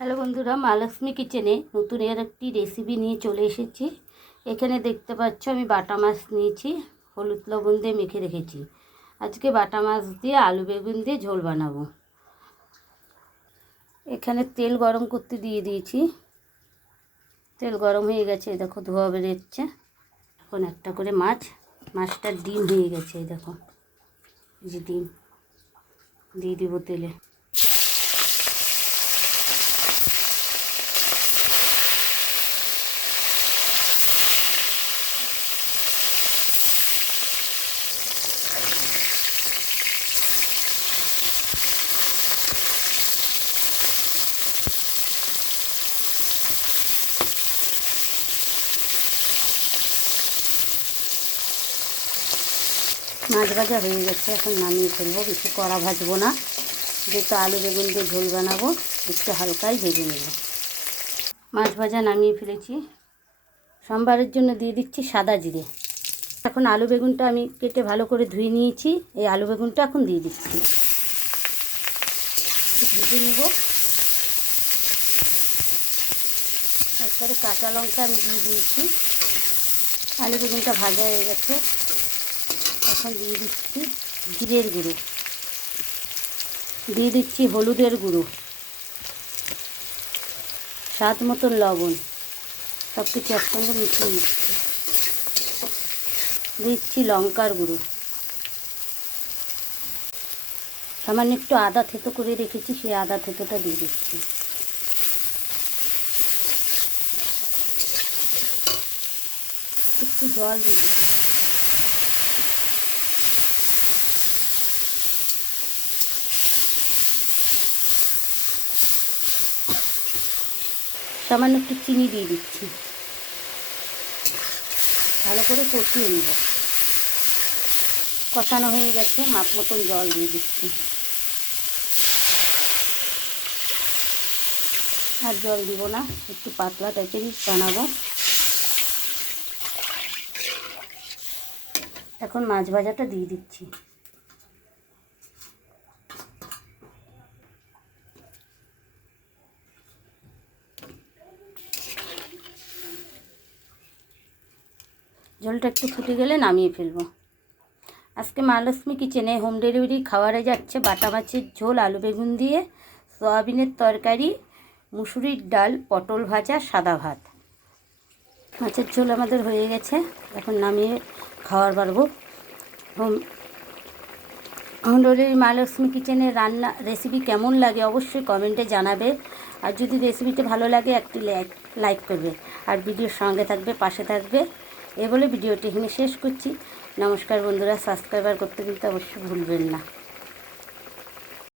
Hello বন্ধুরা, মা লক্ষ্মী কিচেনে নতুন একটি রেসিপি নিয়ে চলে এসেছি। এখানে দেখতে পাচ্ছ আমি বাটা মাছ নিয়েছি, হলুদ লবণ দিয়ে মেখে রেখেছি। আজকে বাটা মাছ দিয়ে আলু বেগুন দিয়ে ঝোল বানাবো। এখানে তেল গরম করতে দিয়ে দিয়েছি। তেল গরম হয়ে গেছে, দেখো ধোয়া বেরোচ্ছে। এখন একটা করে মাছটার ডিম হয়ে গেছে, দেখো এই যে ডিম দিয়ে দিব তেলে। মাছ ভাজা হয়ে গেছে, এখন নামিয়ে ফেলবো। বেশি কড়া ভাজবো না, যেহেতু আলু বেগুন দিয়ে ঝোল বানাবো, একটু হালকাই ভেজে নেব। মাছ ভাজা নামিয়ে ফেলেছি। সম্বারের জন্য দিয়ে দিচ্ছি সাদা জিরে। এখন আলু বেগুনটা আমি কেটে ভালো করে ধুয়ে নিয়েছি, এই আলু বেগুনটা এখন দিয়ে দিচ্ছি, ভেজে নেব। তারপরে কাঁচা লঙ্কা আমি দিয়ে দিয়েছি। আলু বেগুনটা ভাজা হয়ে গেছে, এখন দিয়ে দিচ্ছি জিরের গুঁড়ো, দিয়ে দিচ্ছি হলুদের গুঁড়ো, স্বাদ মতন লবণ, সব কিছু একসঙ্গে মিশিয়ে দিচ্ছি। দিচ্ছি লঙ্কার গুঁড়ো, সামান্য একটু আদা থেতো করে রেখেছি, সেই আদা থেতোটা দিয়ে দিচ্ছি। একটু জল দিয়ে দিচ্ছি। সামান্য একটু চিনি দিয়ে দিচ্ছি, ভালো করে কষিয়ে নেব। কষানো হয়ে গেছে, মাপ মতন জল দিয়ে দিচ্ছি। আর জল দিব না, একটু পাতলা টাইপেরই বানাবো। এখন মাছ ভাজাটা দিয়ে দিচ্ছি। ঝোলটা একটু ফুটে গেলে নামিয়ে ফেলবো। আজকে মা লক্ষ্মী কিচেনে হোম ডেলিভারি খাবারে যাচ্ছে বাটা মাছের ঝোল, আলু বেগুন দিয়ে, সয়াবিনের তরকারি, মুসুরির ডাল, পটল ভাজা, সাদা ভাত। মাছের ঝোল আমাদের হয়ে গেছে, এখন নামিয়ে খাওয়ার পারবো। হোম ডেলিভারি মা লক্ষ্মী কিচেনের রান্না রেসিপি কেমন লাগে অবশ্যই কমেন্টে জানাবে। আর যদি রেসিপিটা ভালো লাগে একটি লাইক করবে, আর ভিডিওর সঙ্গে থাকবে, পাশে থাকবে। এ বলে ভিডিওটি এখানে শেষ করছি। নমস্কার বন্ধুরা, সাবস্ক্রাইবার করতে কিন্তু অবশ্যই ভুলবেন না।